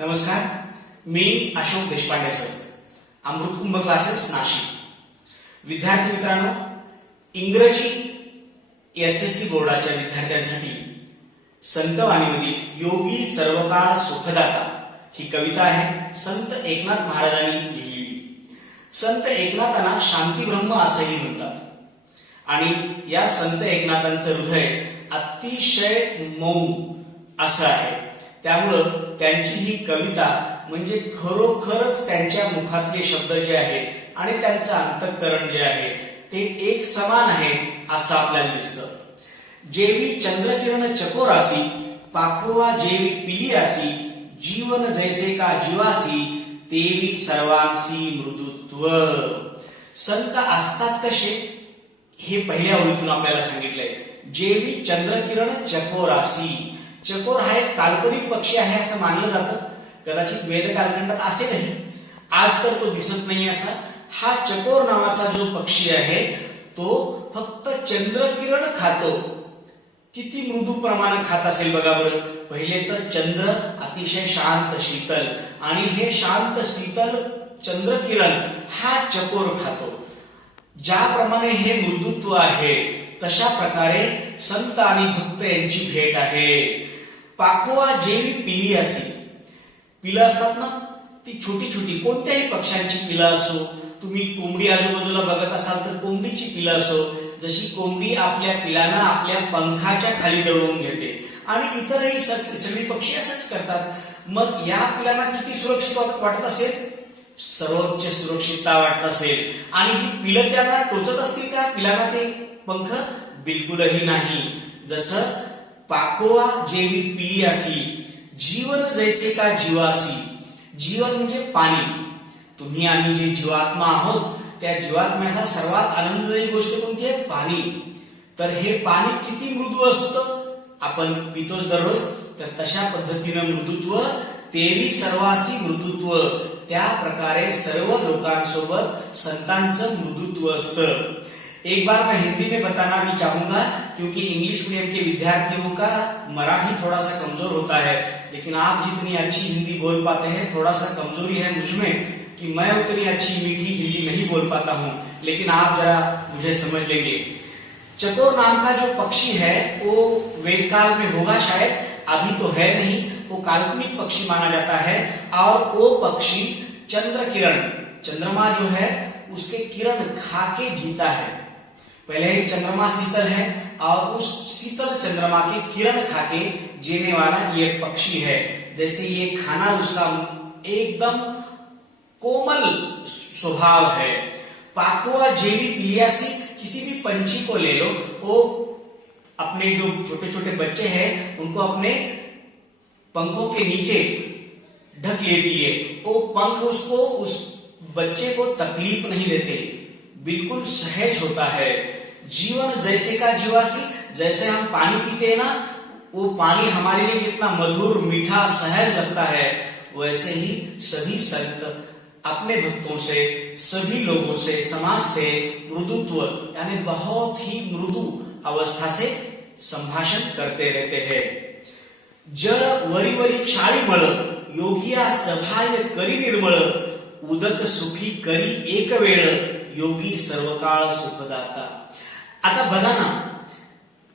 नमस्कार, मी अशोक देशपांडे सर, अमृतकुंभ क्लासेस नाशिक। विद्यार्थी मित्रांनो, इंग्रजी एसएससी बोर्डाच्या विद्यार्थ्यांसाठी संत वाणीमधील योगी सर्वकाळ सुखदाता ही कविता आहे, संत एकनाथ महाराजांनी लिहिलेली। संत एकनाथांना शांतीब्रह्म असंही म्हणतात आणि या संत एकनाथांचं हृदय अतिशय मऊ असं आहे। त्यामुळं त्यांची ही कविता म्हणजे खरोखरच त्यांच्या मुखातले शब्द जे आहेत आणि त्यांचं अंतःकरण जे आहे ते एक समान आहे असं आपल्याला दिसतं। जेवी चंद्रकिरण चकोरासी, पाखोवा जेवी पिलियासी, जीवन जैसे का जीवासी, तेवी सर्वांसी मृदुत्व। संत असतात कसे हे पहिल्या ओळीतून आपल्याला सांगितलंय। जेवी चंद्रकिरण चकोरासी, चकोर हा एक काल्पनिक पक्षी आहे असं मानलं जातं, कदाचित वेद कालखंडात असेलही, आज तर तो दिसत नाही। असा हा चकोर नावाचा जो पक्षी आहे तो फक्त चंद्रकिरण खातो। किती मृदू प्रमाणे खात असेल बघा बरं। पहिले तर चंद्र अतिशय शांत शीतल आणि हे शांत शीतल चंद्रकिरण हा चकोर खातो। ज्याप्रमाणे हे मृदुत्व आहे तशा प्रकारे संत आणि भक्त यांची भेट आहे। पाखोवा जेवी पिलियासी, पिलं असतात ना, ती छोटी छोटी कोणत्याही पक्ष्यांची पिलं असो, तुम्ही कोंबडी आजूबाजूला बघत असाल तर कोंबडीची पिलं असो, जशी कोंबडी आपल्या पिलांना आपल्या पंखाच्या खाली दडवून घेते आणि इतरही सगळी पक्षी असंच करतात। मग या पिलांना किती सुरक्षित वाटत असेल? सर्वोच्च सुरक्षितता वाटत असेल। आणि ही पिलं त्यांना टोचत असतील का पिलांना ते पंख? बिलकुलही नाही। जसं पाखोवा जेवी पिलियासी, जीवन जैसे का जीवासी, जीवन म्हणजे पाणी। तुम्ही आम्ही जे जीवात्मा आहोत त्या जीवात्म्याचा सर्वात आनंददायी गोष्ट कोणती आहे? पाणी। तर हे पाणी किती मृदू असतं, आपण पितोच दररोज, तर तशा पद्धतीनं मृदुत्व, तेवी सर्वासी मृदुत्व, त्या प्रकारे सर्व लोकांसोबत संतांचं मृदुत्व असतं। एक बार मैं हिंदी में बताना भी चाहूंगा क्योंकि इंग्लिश मीडियम के विद्यार्थियों का मराठी थोड़ा सा कमजोर होता है, लेकिन आप जितनी अच्छी हिंदी बोल पाते हैं, थोड़ा सा कमजोरी है मुझमें कि मैं उतनी अच्छी मीठी हिंदी नहीं बोल पाता हूं, लेकिन आप जरा मुझे समझ लेंगे। चकोर नाम का जो पक्षी है वो वेदकाल में होगा शायद, अभी तो है नहीं, वो काल्पनिक पक्षी माना जाता है। और वो पक्षी चंद्र किरण, चंद्रमा जो है उसके किरण खा के जीता है। पहले ही चंद्रमा शीतल है और उस शीतल चंद्रमा के किरण खा के जीने वाला ये पक्षी है। जैसे ये खाना उसका एकदम कोमल स्वभाव है। पाखोवा जेवी पिलियासी, किसी भी पंछी को ले लो, वो अपने जो छोटे छोटे बच्चे हैं उनको अपने पंखों के नीचे ढक लेती है। वो पंख उसको, उस बच्चे को तकलीफ नहीं देते, बिल्कुल सहज होता है। जीवन जैसे का जीवासी, जैसे हम पानी पीते हैं ना, वो पानी हमारे लिए जितना मधुर मीठा सहज लगता है, वैसे ही सभी संत अपने भक्तों से, सभी लोगों से, समाज से मृदुत्व यानी बहुत ही मृदु अवस्था से संभाषण करते रहते हैं। जळ वरी वरी क्षाळीमळ, योगिया सभाय करी निर्मळ, उदक सुखी करी एक वेळ, योगी सर्वकाळ सुखदाता। आता बघा ना,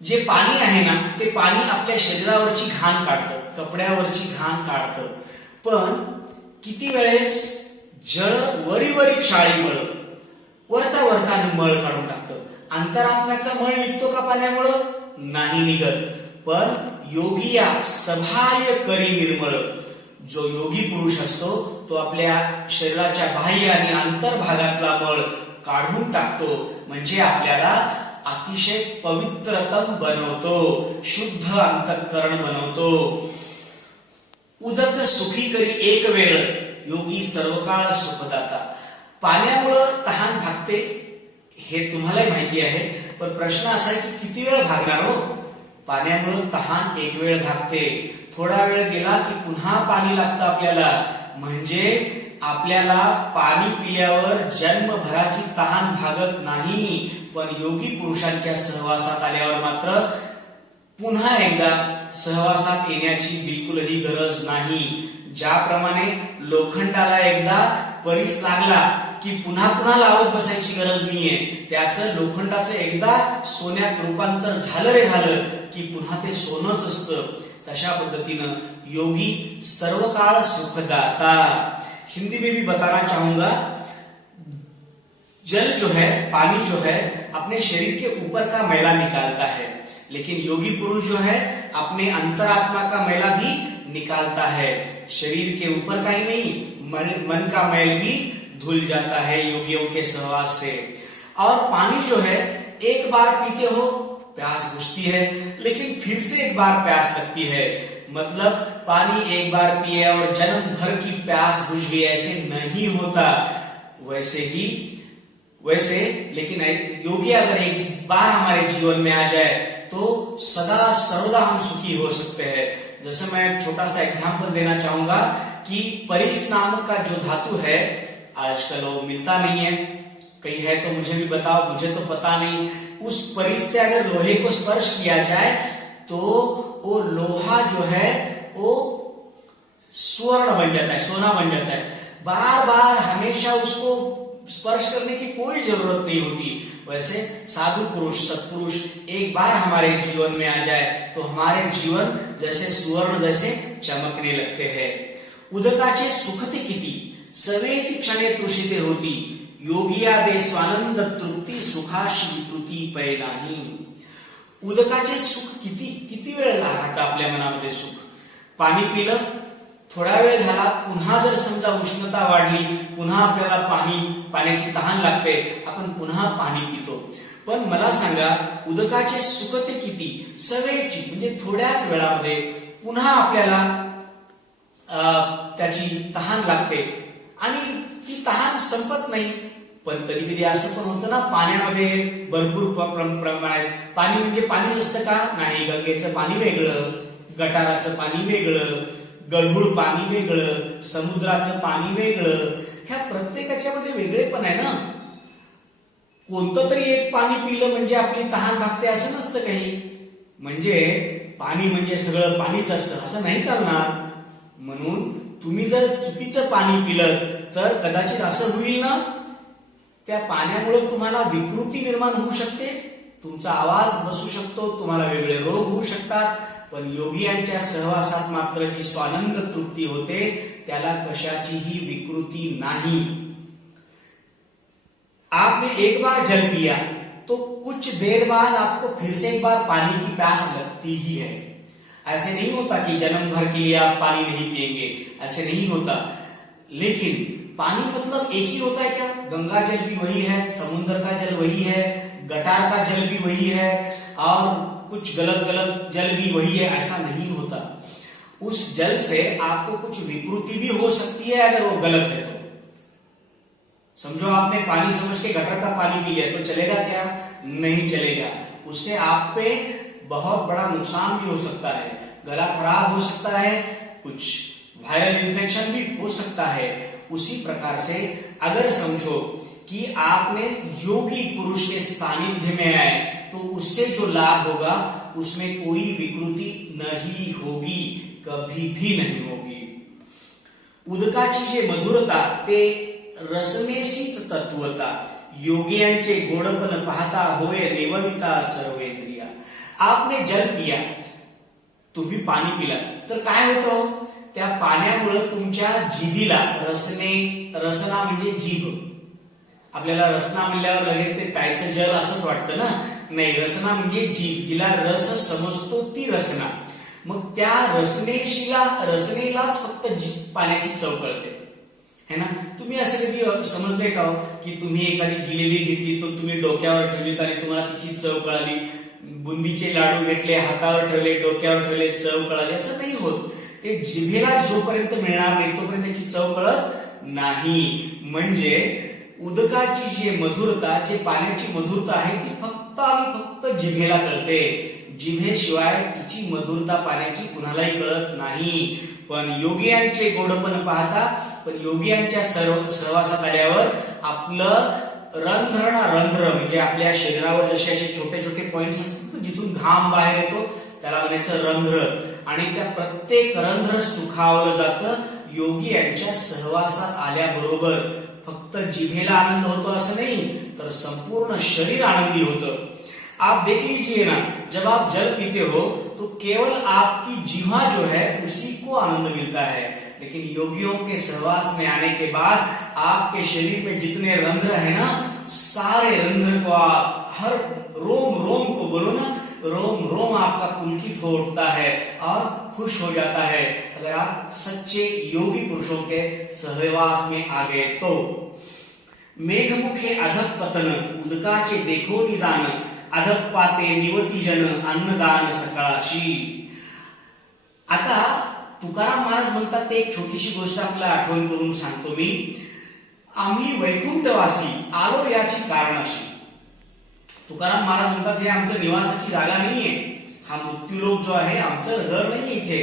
जे पाणी आहे ना ते पाणी आपल्या शरीरावरची घाण काढतं, कपड्यावरची घाण काढतं, पण किती वेळेस जळ वरी वरी क्षाळीमळ, वरचा वरचा मळ काढून टाकतं। अंतरात्म्याचा मळ निघतो का पाण्यामुळं? नाही निघत। पण योगिया सभाय करी निर्मळ, जो योगी पुरुष असतो तो आपल्या शरीराच्या बाह्य आणि अंतर्भागातला मळ काढून टाकतो, म्हणजे आपल्याला अतिशय पवित्रतम बनवतो, शुद्ध अंतःकरण बनवतो। उदक सुखी करी एक वेळ, योगी सर्वकाळ सुखदाता। पाण्यामुळं तहान भागते हे तुम्हालाही माहिती आहे, पण प्रश्न असा आहे की किती वेळ भागणार हो? पाण्यामुळं तहान एक वेळ भागते, थोडा वेळ गेला की पुन्हा पाणी लागतं आपल्याला, म्हणजे आपल्याला पाणी पिल्यावर जन्मभराची तहान भागत नाही, पण योगी पुरुषांच्या सहवासात आल्यावर मात्र पुन्हा एकदा सहवासात येण्याची बिलकुलही गरज नाही। ज्याप्रमाणे लोखंडाला एकदा परीस लागला की पुन्हा पुन्हा लावत बसायची गरज नाहीये, त्याचं लोखंडाचं एकदा सोन्यात रूपांतर झालं रे झालं की पुन्हा ते सोनंच असतं. तशा पद्धतीनं योगी सर्व काळ सुखदाता. हिंदी में भी बताना चाहूंगा, जल जो है, पानी जो है, अपने शरीर के ऊपर का मैला निकालता है, लेकिन योगी पुरुष जो है अपने अंतरात्मा का मैला भी निकालता है. शरीर के ऊपर का ही नहीं, मन का मैल भी धुल जाता है योगियों के सहवास से. और पानी जो है, एक बार पीते हो प्यास बुझती है, लेकिन फिर से एक बार प्यास लगती है. मतलब पानी एक बार पिए और जन्म भर की प्यास बुझ गई, ऐसे नहीं होता. वैसे लेकिन योगी अगर एक बार हमारे जीवन में आ जाए तो सदा सर्वदा हम सुखी हो सकते हैं. जैसे मैं छोटा सा एग्जांपल देना चाहूंगा कि परीस नामक का जो धातु है, आजकल वो मिलता नहीं है, कहीं है तो मुझे भी बताओ, मुझे तो पता नहीं. उस परीस से अगर लोहे को स्पर्श किया जाए तो वो लोहा जो है वो स्वर्ण बन जाता है, सोना बन जाता है. बार बार हमेशा उसको स्पर्श करने की कोई जरूरत नहीं होती. वैसे साधु पुरुष, सत्पुरुष एक बार हमारे जीवन में आ जाए तो हमारे जीवन जैसे सुवर्ण जैसे चमकने लगते हैं. उदकाचे सुखते किती, सवेची क्षणे तृषिते होती, योगिया दे स्वानंद तृप्ती, सुखाशी कृती पै नाही. उदकाचे सुख किती किती वेळ राहतं आपल्या मनामध्ये सुख. पाणी पिलं, थोडा वेळ झाला, पुन्हा जर समजा उष्णता वाढली, पुन्हा आपल्याला पाण्याची तहान लागते, आपण पुन्हा पाणी पितो. पण मला सांगा, उदकाचे सुख ते किती, सवेची म्हणजे थोड्याच वेळामध्ये पुन्हा आपल्याला त्याची तहान लागते आणि ती तहान संपत नाही. पण कधी कधी असं पण होतं ना, पाण्यामध्ये भरपूर प्रमाणात पाणी म्हणजे पाणी असतं का नाही. गंगेचं पाणी वेगळं, गटाराचं पाणी वेगळं, गढूळ पाणी वेगळं, समुद्राचं पाणी वेगळं. ह्या प्रत्येकाच्या मध्ये वेगळे पण आहे ना. कोणतं तरी एक पाणी पिलं म्हणजे आपली तहान भागते असं नसतं काही. म्हणजे पाणी म्हणजे सगळं पाणीच असतं असं नाही चालणार. म्हणून तुम्ही जर चुकीचं पाणी पिलं तर कदाचित असं होईल ना, त्या पाण्यामुळे तुम्हाला विकृती निर्माण होऊ शकते, तुमचा आवाज बसू शकतो, तुम्हाला वेगळे रोग होऊ शकतात. पण योगी यांच्या सहवासात मात्र जी स्वानंद तृप्ती होते त्याला कशाचीही विकृती नाही. आपने एक बार जल पिया तो कुछ देर बाद आपको फिर से एक बार पानी की प्यास लगती ही है. ऐसे नहीं होता कि जन्म भर के लिए आप पानी नहीं पिएंगे, ऐसे नहीं होता. लेकिन पानी मतलब एक ही होता है क्या? गंगा जल भी वही है, समुद्र का जल वही है, गटार का जल भी वही है और कुछ गलत गलत जल भी वही है, ऐसा नहीं होता. उस जल से आपको कुछ विकृति भी हो सकती है अगर वो गलत है तो. समझो आपने पानी समझ के गटर का पानी पी लिया तो चलेगा क्या? नहीं चलेगा. उससे आप पे बहुत बड़ा नुकसान भी हो सकता है, गला खराब हो सकता है, कुछ वायरल इन्फेक्शन भी हो सकता है. उसी प्रकार से अगर समझो कि आपने योगी पुरुष के सानिध्य में आए तो उससे जो लाभ होगा उसमें कोई विकृति नहीं होगी, कभी भी नहीं होगी. उदकाची जे मधुरता ते रसनेशीच तत्वता, योगियांचे गोडपण पाहता होय निवविता सर्वेंद्रिया. आपने जल पिया, तुम्ही पाणी पिला तर काय होतं? त्या पाण्यामुळे तुमच्या जिभीला रसना म्हणजे जीभ. आपल्याला रसना म्हणल्यावर लगेच ते प्यायचं जल असंच वाटतं ना, नाही. रसना म्हणजे जीभ, जिला रस समजतो ती रसना. मग त्या रसनेलाच फक्त पाण्याची चव कळते है ना. तुम्ही असं कधी समजले का की तुम्ही एखादी जिलेबी घेतली तर तुम्ही डोक्यावर ठेवलीत आणि तुम्हाला तिची चव कळाली, बुंदीचे लाडू घेतले हातावर ठेवले डोक्यावर ठेवले चव कळाली, असं नाही होत. ते जिभेला जोपर्यंत मिळणार नाही तोपर्यंत त्याची चव कळत नाही. म्हणजे उदकाची जी मधुरता, जे पाण्याची मधुरता आहे ती फक्त आणि फक्त जिभेला कळते. जिभेशिवाय तिची मधुरता पाण्याची कुणालाही कळत नाही. पण योगियांचे गोडपण पाहता, पण योगियांच्या सहवासात आल्यावर आपलं रंध्र म्हणजे आपल्या शरीरावर जसे असे छोटे छोटे पॉइंट्स असतात जिथून घाम बाहेर येतो त्याला म्हणायचं रंध्र, आणि त्या प्रत्येक रंध्र सुखावलं जातं योगी यांच्या सहवासात आल्याबरोबर फक्त जिभेला आनंद होतो असं नाही, तर संपूर्ण शरीर आनंदी होतं। आप देख लीजिए ना, जब आप जल पीते हो तो केवल आपकी जीवा जो है उसी को आनंद मिलता है, लेकिन योगियों के सहवास में आने के बाद आपके शरीर में जितने रंध्र है ना, सारे रंध्र को आप हर रोम रोम को बोलो ना, रोम रोम आपका पुलकित हो उठता है और खुश हो जाता है अगर आप सच्चे योगी पुरुषों के सहवास में आ गए तो। मेघमुखे अधप पतन उदकाचे देखो निजान, अधप पाते निवती जन अन्नदान सकाळशी। आता तुकाराम महाराज म्हणतात ते एक छोटीशी गोष्ट आपल्याला आठवण करून सांगतो मी। आम्ही वैकुंठवासी आलो याची कारणाशी। तुकाराम महाराज म्हणतात हे आमचं निवासाची जागा नाहीये, हा मृत्यूलोक जो आहे आमचं घर नाहीये इथे,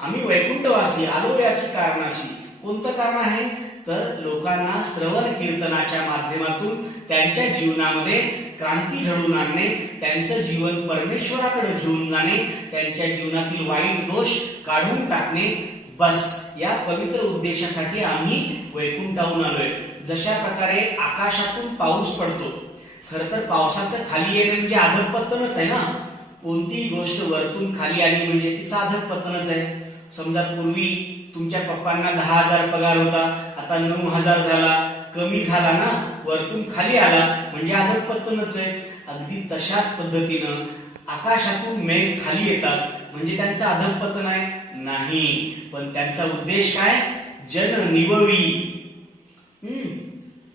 आम्ही वैकुंठवासी आलो याची कारणाशी। कोणतं कारण आहे तर लोकांना श्रवण कीर्तनाच्या माध्यमातून त्यांच्या जीवनामध्ये क्रांती घडवून आणणे, त्यांचं जीवन परमेश्वराकडे घेऊन जाणे, त्यांच्या जीवनातील वाईट दोष काढून टाकणे, बस या पवित्र उद्देशासाठी आम्ही वैकुंठाहून आलोय। जशा प्रकारे आकाशातून पाऊस पडतो, खर तर पावसाचं खाली येणे म्हणजे अधःपतनच आहे ना, कोणती गोष्ट वरतून खाली आली म्हणजे तिचं अधःपतनच आहे। समजा पूर्वी तुमच्या पप्पांना 10,000 पगार होता, आता 9,000 झाला, कमी झाला ना, वरतून खाली आला म्हणजे अधःपतनच आहे। अगदी तशाच पद्धतीनं आकाशातून मेघ खाली येतात म्हणजे त्यांचं अधःपतन आहे नाही, पण त्यांचा उद्देश काय, जन निववी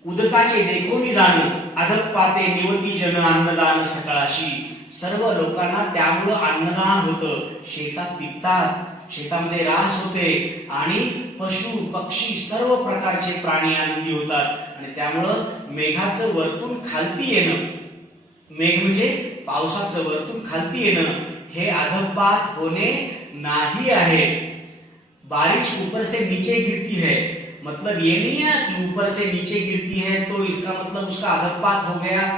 उदकाचे देखोनी जाणं, अधप पाते निवती जन अन्नदान सकाळशी। सर्व लोकांना त्यामुळं अन्नदान होतं, शेतात पिकतात, शेतामध्ये रास होते आणि पशु पक्षी सर्व प्रकारचे प्राणी आनंदी होतात आणि त्यामुळं मेघाचं वरतून खालती येणं, मेघ म्हणजे पावसाचं वरतून खालती येणं, हे अधपात होणे नाही आहे। बारिश ऊपर से नीचे गिरती है, मतलब ये नहीं है कि ऊपर से नीचे गिरती है तो इसका मतलब उसका अधपात हो गया,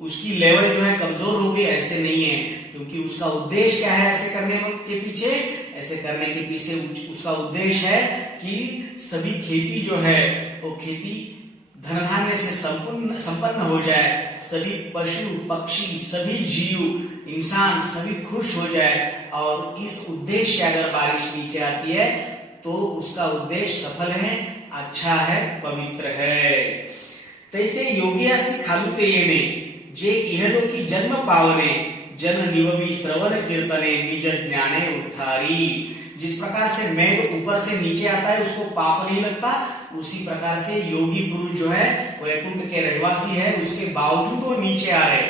उसकी लेवल जो है कमजोर हो गई, ऐसे नहीं है। क्योंकि उसका उद्देश्य क्या है ऐसे करने के पीछे, ऐसे करने के पीछे उसका उद्देश्य है कि सभी खेती जो है वो खेती धन धान्य से संपन्न हो जाए, सभी पशु पक्षी सभी जीव इंसान सभी खुश हो जाए, और इस उद्देश्य से अगर बारिश नीचे आती है तो उसका उद्देश्य सफल है, अच्छा है, पवित्र है। तैसे योगी असि खालुते येणे, जे इहलोकी जन्म पावने, जन निववी श्रवण कीर्तने निज ज्ञाने उद्धारी। जिस प्रकार से मेघ ऊपर से नीचे आता है उसको पाप नहीं लगता, उसी प्रकार से योगी पुरुष जो है वैकुंठ के रहवासी है, उसके बावजूद वो नीचे आ रहे,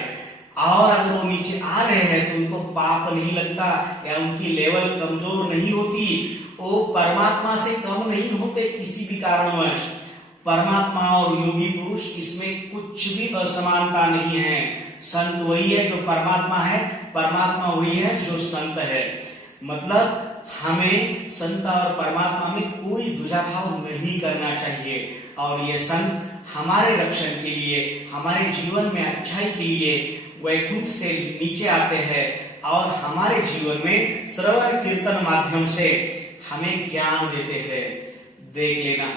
और अगर वो नीचे आ रहे हैं तो उनको पाप नहीं लगता या उनकी लेवल कमजोर नहीं होती, वो परमात्मा से कम नहीं होते किसी भी कारणवश। परमात्मा और योगी पुरुष इसमें कुछ भी असमानता नहीं है। संत वही है जो परमात्मा है, परमात्मा वही है जो संत है। मतलब हमें संत और परमात्मा में कोई द्विधाभाव नहीं करना चाहिए, और ये संत हमारे रक्षण के लिए, हमारे जीवन में अच्छाई के लिए वैकुंठ से नीचे आते हैं और हमारे जीवन में श्रवण कीर्तन माध्यम से हमें ज्ञान देते हैं। देख लेना,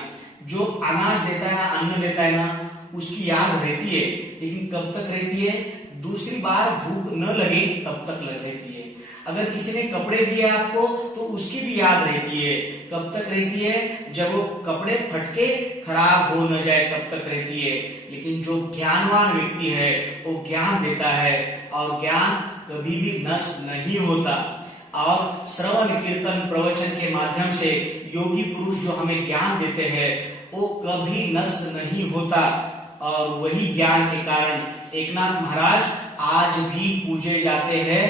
जो अनाज देता है ना, अन्न देता है ना, उसकी याद रहती है, लेकिन कब तक रहती है, दूसरी बार भूख न लगे तब तक रहती है। अगर किसी ने कपड़े दिए आपको तो उसकी भी याद रहती है, कब तक रहती है, जब वो कपड़े फटके खराब हो न जाए तब तक रहती है। लेकिन जो ज्ञानवान व्यक्ति है वो ज्ञान देता है और ज्ञान कभी भी नष्ट नहीं होता, और श्रवण कीर्तन प्रवचन के माध्यम से योगी पुरुष जो हमें ज्ञान देते हैं वो कभी नष्ट नहीं होता, और वही ज्ञान के कारण एकनाथ महाराज आज भी पूजे जाते हैं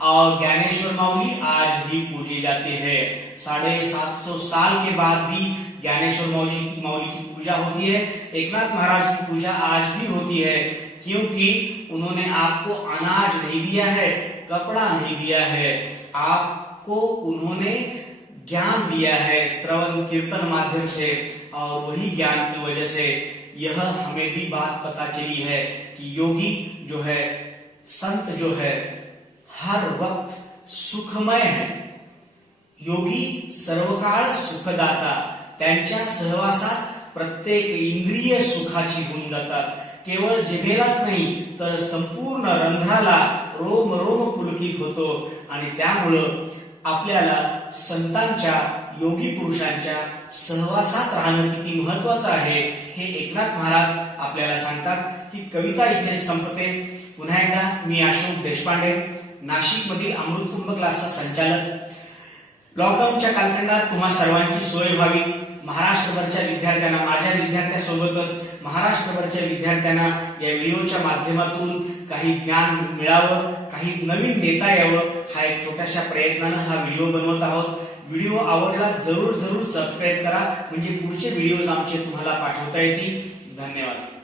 और ज्ञानेश्वर माउली आज भी पूजे जाते हैं। 750 साल के बाद भी ज्ञानेश्वर माउली की पूजा होती है, एकनाथ महाराज की पूजा आज भी होती है, क्योंकि उन्होंने आपको अनाज नहीं दिया है, कपड़ा नहीं दिया है, आपको उन्होंने ज्ञान दिया है श्रवण कीर्तन माध्यम से, और वही ज्ञान की वजह से यह हमें भी बात पता चली है कि योगी जो है, संत जो है, हर वक्त सुखमय है, योगी सर्वकाळ सुखदाता, त्यांच्या सहवासात प्रत्येक इंद्रिय सुखाची होऊन जातात. केवळ जिभेलाच नाही तर संपूर्ण रंध्राला रोम रोम पुलकित होतो. आणि त्यामुळं आपल्याला संतांच्या, योगी पुरुषांच्या सहवासात राहणं किती महत्वाचं आहे हे एकनाथ महाराज आपल्याला सांगतात. ही कविता इथे संपते. पुन्हा एकदा मी अशोक देशपांडे, नाशिक मधील अमृतकुंभ क्लासचा संचालक. लॉकडाऊनच्या कालखंडात तुम्हा सर्वांची सोय व्हावी, महाराष्ट्रभरच्या विद्यार्थ्यांना, माझ्या विद्यार्थ्यांसोबतच महाराष्ट्रभरच्या विद्यार्थ्यांना या व्हिडिओच्या माध्यमातून काही ज्ञान मिळावं, काही नवीन देता यावं, हा एक छोट्याशा प्रयत्नानं हा व्हिडिओ बनवत आहोत. व्हिडिओ आवडला जरूर सबस्क्राईब करा, म्हणजे पुढचे व्हिडिओज आमचे तुम्हाला पाठवता येतील. धन्यवाद.